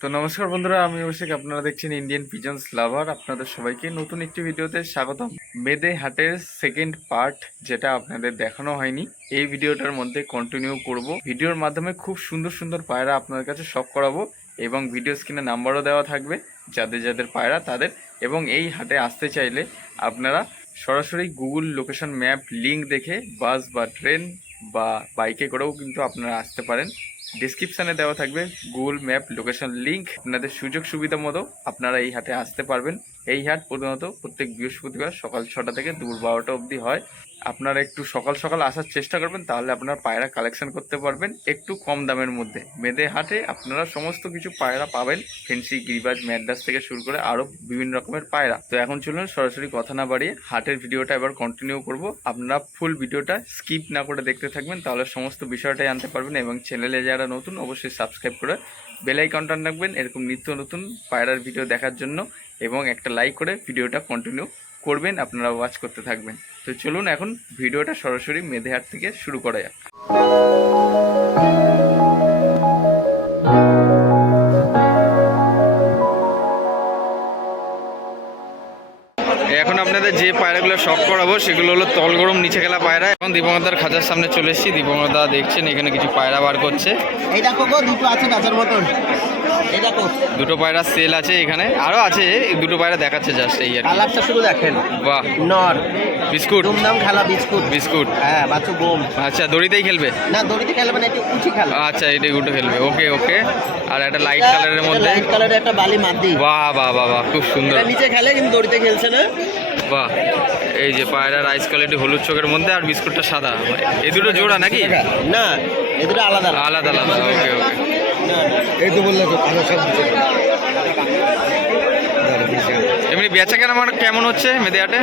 তো নমস্কার বন্ধুরা, আমি অভিষেক, আপনারা দেখছেন ইন্ডিয়ান পিজন্স লাভার আপনাদের সবাইকে নতুন একটি ভিডিওতে স্বাগতম। মেদে হাটের সেকেন্ড পার্ট যেটা আপনাদের দেখানো হয়নি, এই ভিডিওটার মধ্যে কন্টিনিউ করব। ভিডিওর মাধ্যমে খুব সুন্দর সুন্দর পায়রা আপনাদের কাছে শখ করাবো এবং ভিডিও স্ক্রিনে নাম্বারও দেওয়া থাকবে, যাদের যাদের পায়রা তাদের। এবং এই হাটে আসতে চাইলে আপনারা সরাসরি গুগল লোকেশন ম্যাপ লিংক দেখে বাস বা ট্রেন বা বাইকে করেও কিন্তু আপনারা আসতে পারেন। ডিসক্রিপশানে দেওয়া থাকবে গুগল ম্যাপ লোকেশন লিঙ্ক আপনাদের সুযোগ সুবিধা মতো আপনারা এই হাটে আসতে পারবেন। এই হাট প্রধানত প্রত্যেক বৃহস্পতিবার সকাল ছটা থেকে দুপুর বারোটা অবধি হয়। আপনারা একটু সকাল সকাল আসার চেষ্টা করবেন, তাহলে আপনারা পায়রা কালেকশন করতে পারবেন একটু কম দামের মধ্যে। মেদে হাটে আপনারা সমস্ত কিছু পায়রা পাবেন, ফেন্সি, গিরিবাজ ম্যাডাস থেকে শুরু করে আরও বিভিন্ন রকমের পায়রা। তো এখন চলুন সরাসরি কথা না বাড়িয়ে হাটের ভিডিওটা এবার কন্টিনিউ করব। আপনারা ফুল ভিডিওটা স্কিপ না করে দেখতে থাকবেন, তাহলে সমস্ত বিষয়টাই আনতে পারবেন এবং চ্যানেলে যারা নতুন অবশ্যই সাবস্ক্রাইব করে বেল আইকনটা রাখবেন, এরকম নিত্য নতুন পায়রার ভিডিও দেখার জন্য এবং একটা লাইক করে ভিডিওটা কন্টিনিউ করবেন আপনারা ওয়াচ করতে থাকবেন। তো চলুন এখন ভিডিওটা সরাসরি মেধেহাট থেকে শুরু করা যাক। যে পায়রাগুলো শখ করাবো সেগুলো হলো তল গরম নিচে গেলা পায়রা এখন দীপঙ্করদার খাঁচার সামনে চলে এসেছি। দীপঙ্করদা দেখছেন এখানে কিছু পায়রা বার করছে। এই দেখো গো দুটো আছে গাছের মতন। এই দেখো। দুটো পায়রা সেল আছে এখানে। আরও আছে দুটো পায়রা দেখাচ্ছে জাস্ট এই আর কালারটা শুধু দেখেন। বাহ। নর। বিস্কুট। দুমদাম খেলা বিস্কুট। বিস্কুট। হ্যাঁ বাচ্চু বোম। আচ্ছা দড়িতেই খেলবে? না দড়িতে খেলবে না একটু উঁচি খেলা। আচ্ছা এটাই গুটো খেলবে। ওকে ওকে। আর একটা লাইট কালারের মধ্যে। লাইট কালারের একটা বালি মাদি বাহ বাহ বাহ বাহ খুব সুন্দর। নিচে খেলে কিন্তু দড়িতে খেলছে না। বাহ এই যে পায়রা রাইস কোয়ালিটি হলুদ চোখের মধ্যে আর বিস্কুটটা সাদা। এই দুটো জোড়া নাকি? না এ দুটো আলাদা। আলাদা আলাদা ওকে ওকে। এই তো বললে কালো সব এমনি বেচা কেন আমার কেমন হচ্ছে মেদিয়াটে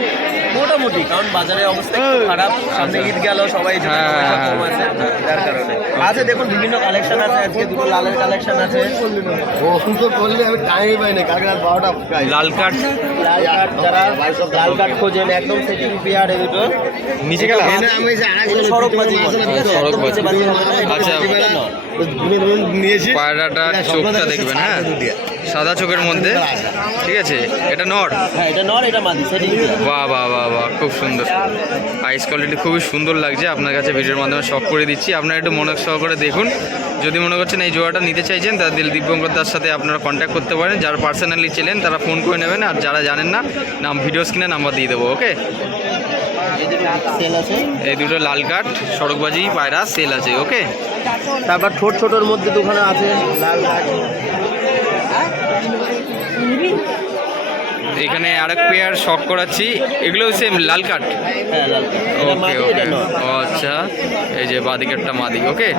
মোটামুটি কারণ বাজারের অবস্থা একটু খারাপ। সামনে ঈদ গেল সবাই হ্যাঁ, হ্যাঁ, আছে যার কারণে। আছে দেখুন বিভিন্ন কালেকশন আছে আজকে দুটো লালের কালেকশন আছে। তো করলে আমি টাইম পাই না কালকে রাত বারোটা লাল কাঠ লাল কাঠ যারা লাল কাঠ খোঁজেন একদম সেটিং পেয়ার এই দুটো। নিচে গেল? আমি যে নিচে বাজি না, এটা আচ্ছা। নিয়েছি। পায়রাটার চোখটা দেখবেন হ্যাঁ। সাদা চোখের মধ্যে। ঠিক আছে এটা নর। হ্যাঁ এটা নর এটা মাদি বাহ বাহ বাহ বাহ খুব সুন্দর। আইস কোয়ালিটি খুবই সুন্দর লাগছে। আপনার কাছে ভিডিওর মাধ্যমে শখ করে দিচ্ছি। আপনারা একটু মনোযোগ সহকারে দেখুন। যদি মনে করছেন এই জোড়াটা নিতে চাইছেন তাহলে দিব্যঙ্করদার সাথে আপনারা কন্ট্যাক্ট করতে পারেন। যারা পার্সোনালি ছিলেন তারা ফোন করে নেবেন। আর যারা জানেন না নাম ভিডিও স্ক্রিনে নাম্বার দিয়ে দেবো ওকে এই দুটো লাল কাঠ সড়কবাজি পায়রা সেল আছে ওকে তারপর ছোট ছোটর মধ্যে দুখানে আছে লাল কাঠ। এখানে আরেক পেয়ার শখ করাচ্ছি। এগুলো সেম লাল কাঠ? হ্যাঁ কাঠ। এটা ওকে ওকে ও আচ্ছা। এই যে বাদিকেরটা মাদি ওকে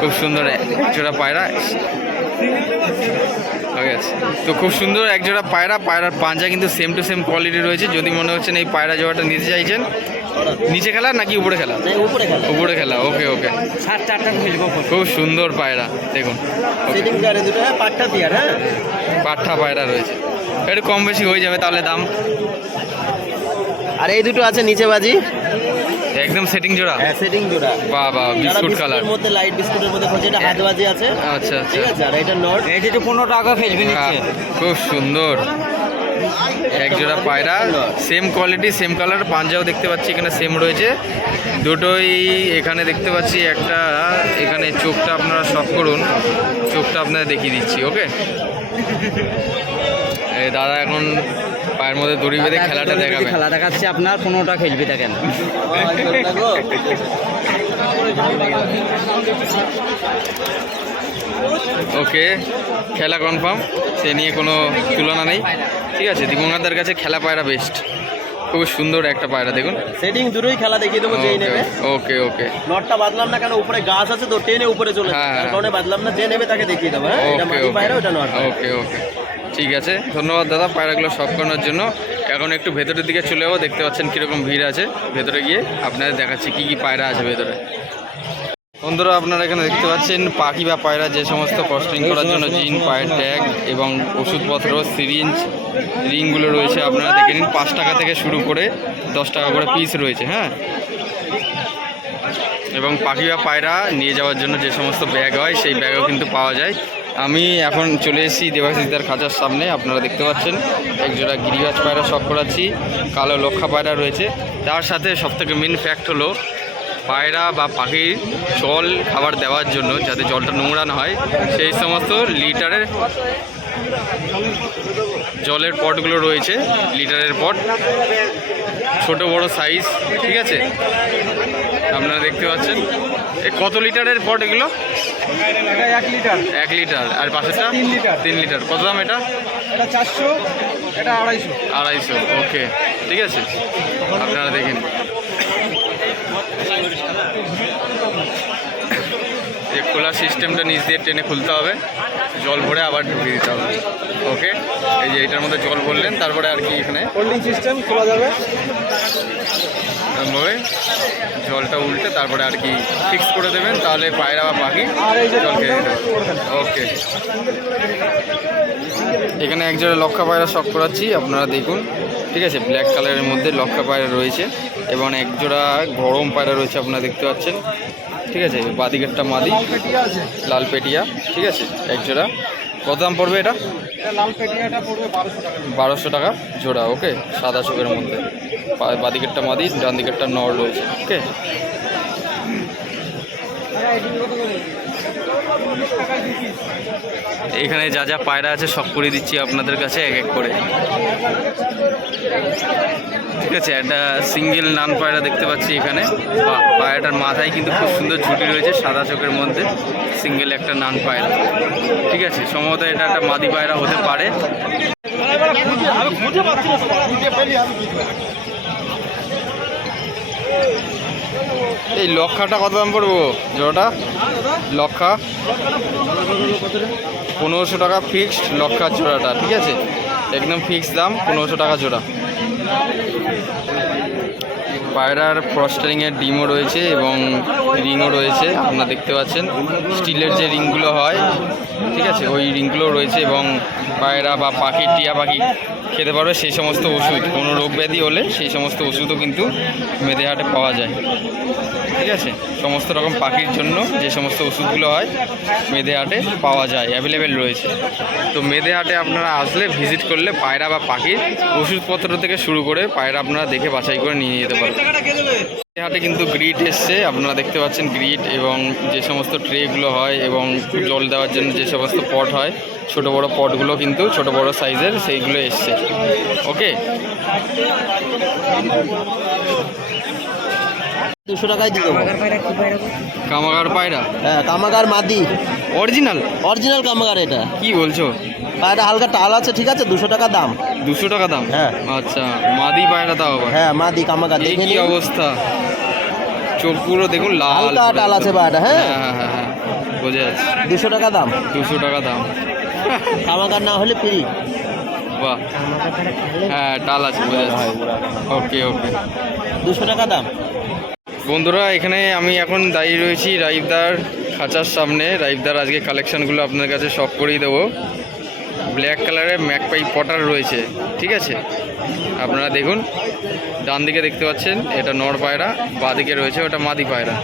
খুব সুন্দর একজোড়া পায়রা। ওকে তো খুব সুন্দর একজোড়া পায়রা। পায়রার পাঞ্জা কিন্তু সেম টু সেম কোয়ালিটি রয়েছে। যদি মনে হচ্ছেন এই পায়রা জোড়াটা নিতে চাইছেন নিচে খেলা নাকি উপরে খেলা? উপরে খেলা। ওকে ওকে খুব সুন্দর পায়রা দেখুন। হ্যাঁ পাট্টা হ্যাঁ। পাঠা পায়রা রয়েছে। একটু কম বেশি হয়ে যাবে তাহলে দাম। আর এই দুটো আছে নিচে বাজি। একদম সেটিং জোড়া? হ্যাঁ সেটিং জোড়া। বাহ বাহ বিস্কুট কালার মধ্যে লাইট বিস্কুটের মধ্যে খোঁজে এটা হাত বাজি আছে। আচ্ছা ঠিক আচ্ছা আছে আর এটা নট। এই যেটা পনেরো টাকা ফেলবি হ্যাঁ, খুব সুন্দর। এক জোড়া পায়রা সেম কোয়ালিটি সেম কালার পাঞ্জাও দেখতে পাচ্ছি এখানে সেম রয়েছে। দুটোই এখানে দেখতে পাচ্ছি একটা এখানে চোখটা আপনারা শখ করুন। চোখটা আপনারা দেখিয়ে দিচ্ছি ওকে দাদা এখন পায়ের মধ্যে দড়ি বেঁধে খেলাটা দেখাবে। খেলা দেখাচ্ছে আপনার পনেরোটা খেলবি দেখেন। ওকে খেলা কনফার্ম সে নিয়ে কোনো তুলনা নেই। ঠিক আছে দীপঙ্কাদার কাছে খেলা পায়রা বেস্ট খুব সুন্দর একটা পায়রা দেখুন। সেটিং দুটোই খেলা দেখিয়ে দেবো যেই নেবে। ওকে ওকে নটটা বাদলাম না কেন উপরে গাছ আছে তো টেনে উপরে চলে হ্যাঁ, যাবে তার হ্যাঁ। কারণে বাদলাম না যে নেবে তাকে দেখিয়ে দেবো হ্যাঁ? এটা মাদি পায়রা ওটা নট ওকে ওকে। ঠিক আছে, ধন্যবাদ দাদা, পায়রাগুলো শখ করানোর জন্য। এখন একটু ভেতরের দিকে চলে যাব, দেখতে পাচ্ছেন কীরকম ভিড় আছে। ভেতরে গিয়ে আপনাদের দেখাচ্ছি কী কী পায়রা আছে ভেতরে। বন্ধুরা, আপনারা এখানে দেখতে পাচ্ছেন পাখি বা পায়রা, যে সমস্ত কস্টিং করার জন্য জিন, পায়ের ট্যাগ এবং ওষুধপত্র, সিরিঞ্জ, রিংগুলো রয়েছে। আপনারা দেখে নিন, পাঁচ টাকা থেকে শুরু করে দশ টাকা করে পিস রয়েছে হ্যাঁ? এবং পাখি বা পায়রা নিয়ে যাওয়ার জন্য যে সমস্ত ব্যাগ হয়, সেই ব্যাগও কিন্তু পাওয়া যায়। আমি এখন চলে এসেছি দেবাশিসদার খাঁচার সামনে, আপনারা দেখতে পাচ্ছেন। একজোড়া গিরিবাজ পায়রা শখ করাচ্ছি, কালো লক্ষা পায়রা রয়েছে। তার সাথে সবথেকে মেন ফ্যাক্ট হলো পায়রা বা পাখির জল খাবার দেওয়ার জন্য, যাতে জলটা নোংরা না হয়, সেই সমস্ত লিটারের জলের পটগুলো রয়েছে, লিটারের পট। ছোট বড় সাইজ ঠিক আছে? আপনারা দেখতে পাচ্ছেন। কত লিটারের পট এগুলো? এক লিটার। এক লিটার আর পাশেরটা? তিন লিটার। তিন লিটার। কত দাম এটা? এটা চারশো এটা আড়াইশো। আড়াইশো ওকে। ঠিক আছে। আপনারা দেখেন। এই খোলা সিস্টেমটা নিচ দিয়ে টেনে খুলতে হবে। জল ভরে আবার ঢুকিয়ে দিতে হবে। ওকে? এই যে এটার মধ্যে জল ভরলেন তারপরে আর কি এখানে? হোল্ডিং সিস্টেম খোলা যাবে। এরকমভাবে জলটা উল্টে তারপরে আর কি ফিক্স করে দেবেন তাহলে পায়রা বা পাখি জল খেয়ে দিতে ওকে এখানে একজোড়া লক্ষা পায়রা শখ করাচ্ছি আপনারা দেখুন। ঠিক আছে ব্ল্যাক কালারের মধ্যে লক্ষা পায়রা রয়েছে এবং একজোড়া গরম পায়রা রয়েছে আপনারা দেখতে পাচ্ছেন। ঠিক আছে বাদিকেরটা মাদি লাল পেটিয়া ঠিক আছে একজোড়া কত দাম পড়বে এটা? বারোশো টাকা। জোড়া ওকে সাদা চোখের মধ্যে। বাদিকেরটা মাদি ডান দিকেরটা নর রয়েছে। ওকে। এখানে যা যা পায়রা আছে সব করে দিচ্ছি আপনাদের কাছে এক এক করে। ঠিক আছে একটা সিঙ্গেল নান পায়রা দেখতে পাচ্ছি এখানে। বা- পায়রাটার মাথায় কিন্তু খুব সুন্দর ঝুটি রয়েছে সাদা চোখের মধ্যে সিঙ্গেল একটা নান পায়রা। ঠিক আছে সম্ভবত এটা একটা মাদি পায়রা হতে পারে। এই লক্ষাটা কত দাম পড়ব? জোড়াটা? লক্ষা? পনেরোশো টাকা ফিক্সড লক্ষার জোড়াটা, ঠিক আছে? একদম ফিক্সড দাম, পনেরোশো টাকা জোড়া। পায়রার ফ্রস্টারিংয়ের ডিমও রয়েছে এবং রিংও রয়েছে, আপনারা দেখতে পাচ্ছেন। স্টিলের যে রিংগুলো হয়, ঠিক আছে? ওই রিংগুলো রয়েছে এবং পায়রা বা পাখি টিয়া পাখি খেতে পারবে, সেই সমস্ত ওষুধ। কোনো রোগ ব্যাধি হলে সেই সমস্ত ওষুধও কিন্তু মেদেহাটে পাওয়া যায়। ঠিক আছে? সমস্ত রকম পাখির জন্য যে সমস্ত ওষুধগুলো হয় মেদেহাটে পাওয়া যায় অ্যাভেলেবেল রয়েছে। তো মেদেহাটে আপনারা আসলে ভিজিট করলে পায়রা বা পাখির ওষুধপত্র থেকে শুরু করে পায়রা আপনারা দেখে বাছাই করে নিয়ে যেতে পারবেন। হাটে কিন্তু গ্রিড এসছে। আপনারা দেখতে পাচ্ছেন গ্রিড এবং যে সমস্ত ট্রেগুলো হয় এবং জল দেওয়ার জন্য যে সমস্ত পট হয় ছোট বড় পটগুলো কিন্তু ছোট বড় সাইজের সেইগুলো এসছে। ওকে দুশো টাকায় দিয়ে দেবো। কামাগার পায়রা? হ্যাঁ কামাগার মাদি। অরিজিনাল অরিজিনাল কামাগার এটা। কি বলছো? পায়রা হালকা টাল আছে ঠিক আছে? দুশো টাকা দাম। দুশো টাকা দাম? হ্যাঁ। আচ্ছা মাদি পায়রা তাও আবার? হ্যাঁ মাদি এই দেখে কি অবস্থা? চোখ পুরো দেখুন লাল হালকা টাল আছে। পায়রা, হ্যাঁ? হ্যাঁ হ্যাঁ হ্যাঁ বোঝা যাচ্ছে। দুশো টাকা দাম। দুশো টাকা দাম। কামাগার না হলে ফ্রি। বাহ। হ্যাঁ টাল আছে বোঝা যাচ্ছে। ওকে ওকে। দুশো টাকা দাম। বন্ধুরা এখানে আমি এখন দাঁড়িয়ে রয়েছি রাইফদার খাঁচার সামনে। রাইফদার আজকে কালেকশানগুলো আপনার কাছে সব করেই দেবো। ব্ল্যাক কালারের ম্যাকপাই পটার রয়েছে, ঠিক আছে? আপনারা দেখুন, ডান দিকে দেখতে পাচ্ছেন, এটা নর পায়রা, বাঁ দিকে রয়েছে ওটা মাদি পায়রা,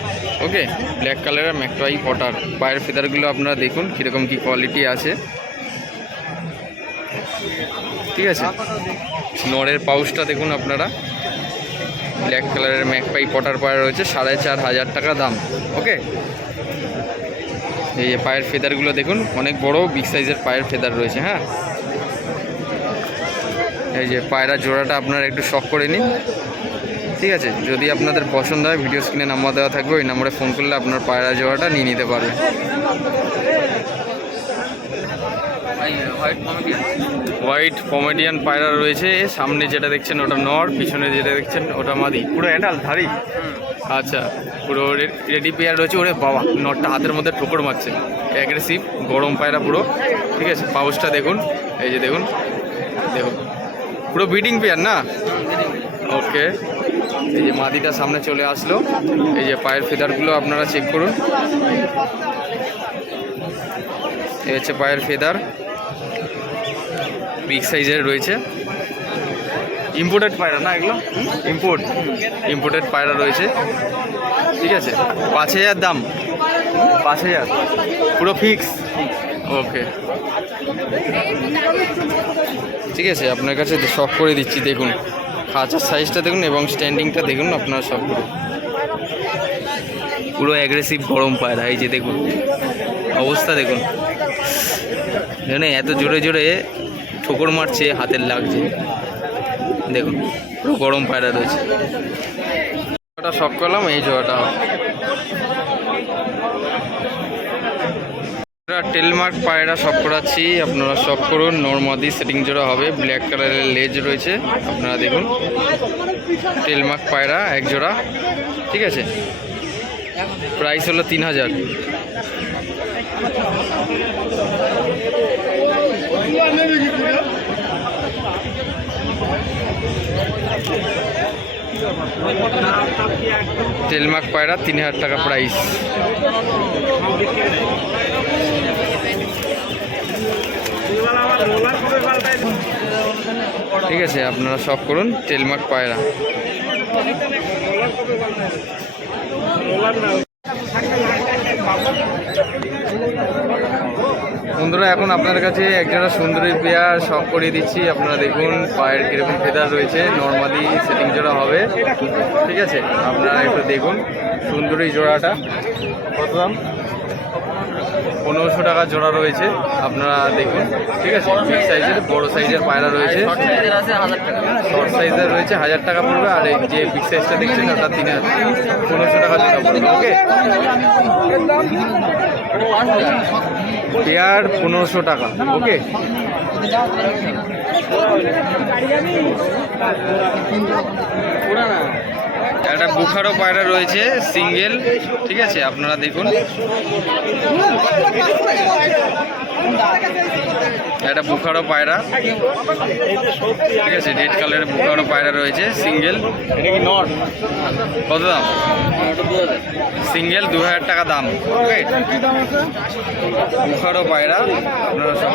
ওকে? ব্ল্যাক কালারের ম্যাকপাই পটার, পায়ের ফেদারগুলো আপনারা দেখুন কীরকম কী কোয়ালিটি আছে। ঠিক আছে? নরের পাউচটা দেখুন আপনারা, ব্ল্যাক কালারের ম্যাকপাই পটার পায়রা রয়েছে, সাড়ে চার হাজার টাকা দাম, ওকে? এই যে পায়ের ফেদারগুলো দেখুন, অনেক বড় বিগ সাইজের পায়ের ফেদার রয়েছে হ্যাঁ? এই যে পায়রা জোড়াটা আপনারা একটু শখ করে নিন। ঠিক আছে? যদি আপনাদের পছন্দ হয় ভিডিও স্ক্রিনে নাম্বার দেওয়া থাকবে, ওই নাম্বারে ফোন করলে আপনার পায়রা জোড়াটা নিয়ে নিতে পারবেন হোয়াইট কমেডিয়ান পায়রা রয়েছে। সামনে যেটা দেখছেন ওটা নর পিছনে যেটা দেখছেন ওটা মাদি। পুরো এটাল ধারি আচ্ছা পুরো রেডি পেয়ার রয়েছে। ওরে বাবা নটটা হাতের মধ্যে ঠোকর মারছে। অ্যাগ্রেসিভ গরম পায়রা পুরো। ঠিক আছে পাউচটা দেখুন। এই যে দেখুন দেখুন। পুরো বিডিং পেয়ার না? ওকে এই যে মাদিটা সামনে চলে আসলো। এই যে পায়ের ফেদারগুলো আপনারা চেক করুন। এই হচ্ছে পায়ের ফেদার বিগ সাইজের রয়েছে। ইম্পোর্টেড পায়রা না এগুলো? ইম্পোর্ট, ইম্পোর্টেড পায়রা রয়েছে। ঠিক আছে, পাঁচ হাজার দাম। পাঁচ হাজার, পুরো ফিক্স। ওকে। ঠিক আছে, আপনার কাছে শখ করে দিচ্ছি, দেখুন। খাঁচার সাইজটা দেখুন এবং স্ট্যান্ডিংটা দেখুন আপনার সব। করে পুরো অ্যাগ্রেসিভ গরম পায়রা, এই যে দেখুন। অবস্থা দেখুন। এত জোরে জোরে ঠোকর মারছে, হাতের লাগছে দেখুন, পুরো গরম পায়রা রয়েছে। জোড়াটা শখ করলাম, এই জোড়াটা টেলমার্ক পায়রা শখ করাচ্ছি, আপনারা শখ করুন। নর্মাদি সেটিং জোড়া হবে ব্ল্যাক কালারের লেজ রয়েছে, আপনারা দেখুন। টেলমার্ক পায়রা, এক জোড়া, ঠিক আছে? প্রাইস হলো তিন হাজার। টেলমার্ক পায়রা তিন হাজার টাকা প্রাইস ঠিক আছে আপনারা সব করুন টেলমার্ক পায়রা। বন্ধুরা এখন আপনার কাছে একজোড়া সুন্দরী পেয়ার শখ করিয়ে দিচ্ছি। আপনারা দেখুন পায়ের কীরকম ফেদার রয়েছে নর্মালি সেটিং জোড়া হবে। ঠিক আছে? আপনারা একটু দেখুন সুন্দরী জোড়াটা। কত দাম? পনেরোশো টাকা জোড়া রয়েছে আপনারা দেখুন। ঠিক আছে? বিগ সাইজের বড় সাইজের পায়রা রয়েছে। শর্ট সাইজের রয়েছে হাজার টাকা পড়বে। আর এই যে বিগ সাইজটা দেখছেন ওটা তিন হাজার। পনেরোশো টাকা জোড়া পড়বে ওকে পেয়ার পনেরোশো টাকা ওকে? একটা বুখারও পায়রা রয়েছে সিঙ্গেল ঠিক আছে আপনারা দেখুন। একটা বুখারও পায়রা ঠিক আছে রেড কালারের বুখারও পায়রা রয়েছে সিঙ্গেল। এটা কি নট কত দাম? সিঙ্গেল দু হাজার টাকা দাম ওকে বুখারও পায়রা আপনারা সব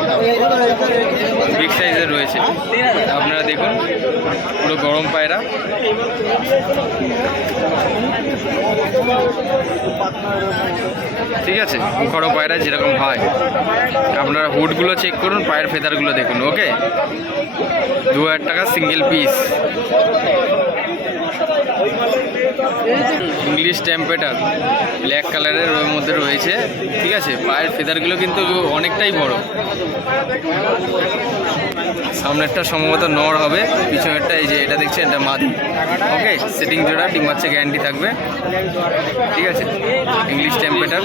বিগ সাইজের রয়েছে। আপনারা দেখুন পুরো গরম পায়রা। ঠিক আছে বুখারও পায়রা যেরকম হয়। আপনারা হুডগুলো চেক করুন, পায়ের ফেদারগুলো দেখুন ওকে দু হাজার টাকা সিঙ্গেল পিস ইংলিশ টেম্পেটার ব্ল্যাক কালারের ওর মধ্যে রয়েছে। ঠিক আছে, পায়ের ফেদারগুলো কিন্তু অনেকটাই বড়। সামনেরটা সম্ভবত নর হবে, পিছনেরটা এই যে এটা দেখছেন, এটা মাদি। ওকে সেটিং জোড়া, ডিম বাচ্চা গ্যারান্টি থাকবে। ঠিক আছে ইংলিশ টেম্পেটার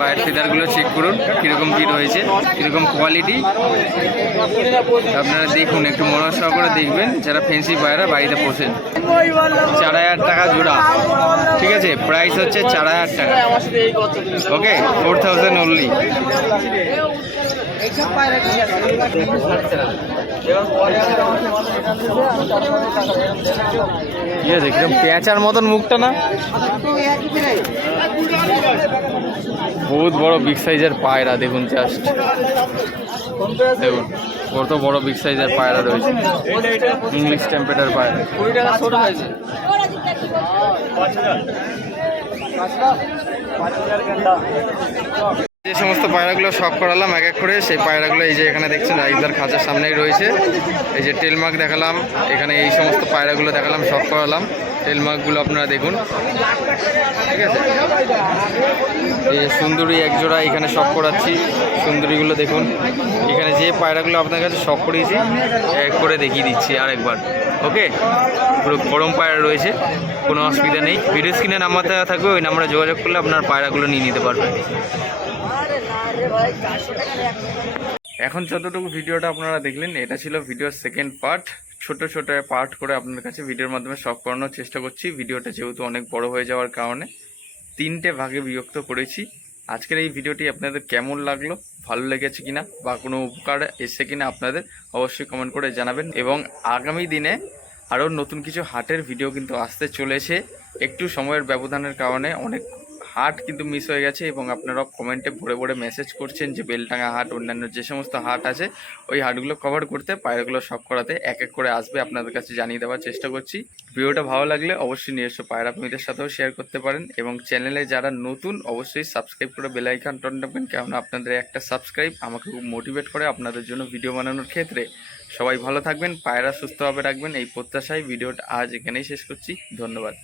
পায়ের ফেদারগুলো চেক করুন, কীরকম কী রয়েছে, কীরকম কোয়ালিটি আপনারা দেখুন, একটু মনোসা করে দেখবেন, যারা ফেন্সি পায়রা বাড়িতে পোষেন। চার হাজার টাকা জোড়া। ঠিক আছে প্রাইস হচ্ছে চার হাজার টাকা। ওকে ফোর থাউজেন্ড অনলি কীরকম পেঁচার মতন মুখটা না বহুত বড় বিগ সাইজের পায়রা দেখুন জাস্ট দেখুন কত বড় বিগ সাইজের পায়রা রয়েছে ইংলিশ টেম্পেটার পায়রা যে সমস্ত পায়রাগুলো শখ করালাম, এক এক করে সেই পায়রাগুলো এই যে এখানে দেখছেন, রাইদার খাঁচার সামনেই রয়েছে। এই যে টেলমার্ক দেখালাম, এখানে এই সমস্ত পায়রাগুলো দেখালাম, শখ করালাম। টেলমার্কগুলো আপনারা দেখুন। ঠিক আছে? এই যে সুন্দরী একজোড়া এখানে শখ করাচ্ছি, সুন্দরীগুলো দেখুন। এখানে যে পায়রাগুলো আপনার কাছে শখ করিয়েছি, এক করে দেখিয়ে দিচ্ছি আরেকবার। ওকে পুরো গরম পায়রা রয়েছে। কোনো অসুবিধা নেই। ভিডিও স্ক্রিনে নাম্বার দেওয়া থাকবে, ওই নাম্বারে যোগাযোগ করলে আপনার পায়রাগুলো নিয়ে নিতে পারবেন এখন যতটুকু ভিডিওটা আপনারা দেখলেন, এটা ছিল ভিডিওর সেকেন্ড পার্ট ছোট ছোট পার্ট করে আপনার কাছে ভিডিওর মাধ্যমে সব করানোর চেষ্টা করছি। ভিডিওটা যেহেতু অনেক বড় হয়ে যাওয়ার কারণে তিনটে ভাগে বিভক্ত করেছি। আজকের এই ভিডিওটি আপনাদের কেমন লাগল, ভালো লেগেছে কিনা বা কোনো উপকার এসে কিনা আপনাদের অবশ্যই কমেন্ট করে জানাবেন। এবং আগামী দিনে আরও নতুন কিছু হাটের ভিডিও কিন্তু আসতে চলেছে। একটু সময়ের ব্যবধানের কারণে অনেক হাট কিন্তু মিস হয়ে গেছে এবং আপনারা কমেন্টে ভরে ভরে মেসেজ করছেন যে বেলটাঙ্গা হাট, অন্যান্য যে সমস্ত হাট আছে, ওই হাটগুলো কভার করতে, পায়রাগুলো সব করাতে এক এক করে আসবে, আপনাদের কাছে জানিয়ে দেওয়ার চেষ্টা করছি। ভিডিওটা ভালো লাগলে অবশ্যই নিজস্ব পায়রা প্রেমীদের সাথেও শেয়ার করতে পারেন এবং চ্যানেলে যারা নতুন, অবশ্যই সাবস্ক্রাইব করে বেল আইকন টন রাখবেন কেননা আপনাদের একটা সাবস্ক্রাইব আমাকে খুব মোটিভেট করে আপনাদের জন্য ভিডিও বানানোর ক্ষেত্রে। সবাই ভালো থাকবেন পায়রা সুস্থভাবে রাখবেন। এই প্রত্যাশায় ভিডিওটা আজ এখানেই শেষ করছি। ধন্যবাদ।